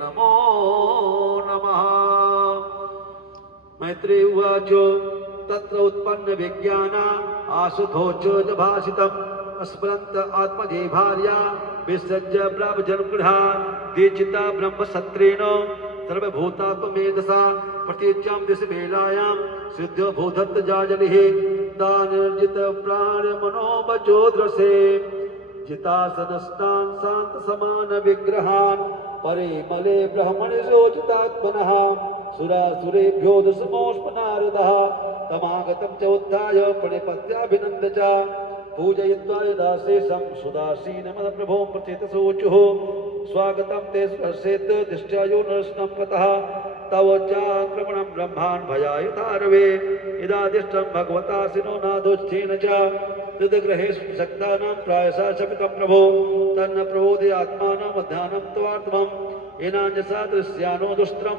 नमो नमः। मैत्री उवाच तत्र उत्पन्न विज्ञान आशुतोष भाषितम् स्मरन्त आत्मजे भार्या विसृज्य ब्रह्मजनगृहा दीक्षिता ब्रह्मसत्रेण सर्वभूतात्ममेधसा प्रतीच्यां दिशमेलायां सिद्ध्यो भूधत्त जाजलिः तानिर्जित प्राण मनोवचोद्रसे जितासनस्तान् शान्त समान विग्रहान् परिमले ब्रह्मणिशोचितात्मनः सुरासुरेभ्यो दशमोष्मनारदः तमागतं च उत्थाय प्रणिपत्याभिनन्द्य च पूजयित्वा यदा शेषं सुदासीनमदप्रभों प्रचेतसोचुः स्वागतं ते स्पर्शेत् दृष्ट्या यो नरस्नं पतः तव चाक्रमणं ब्रह्मान् भयाय तारवे यदादिष्टं भगवता सिनो नादोच्छेन च तद्ग्रहेषु शक्तानां प्रायसा शपितं प्रभो तन्न प्रबोधि आत्मानं ध्यानं त्वार्तमं येनाञ्जसा दृश्यानो दुष्ट्रम्